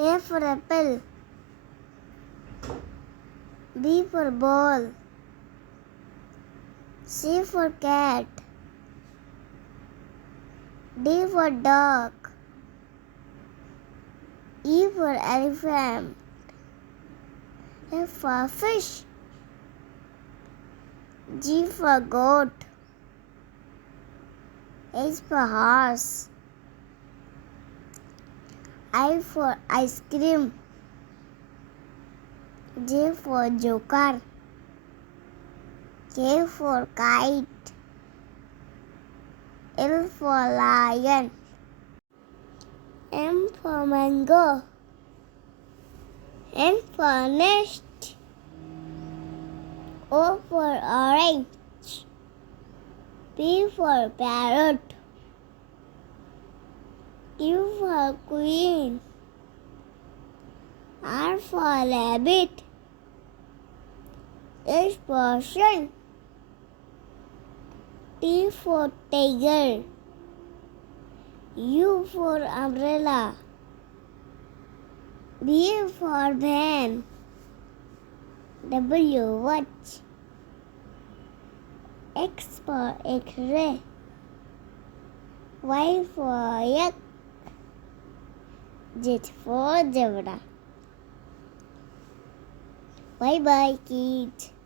A for apple. B for ball. C for cat. D for dog. E for elephant. F for fish. G for goat. H for horse. I for ice cream. J for joker. K for kite. L for lion. M for mango. N for nest. O for orange. P for parrot. Q for queen. R for rabbit. S for sun. T for tiger. U for umbrella. V for van. W watch. X for X-ray. Y for yak. Z for zebra. Bye bye kids.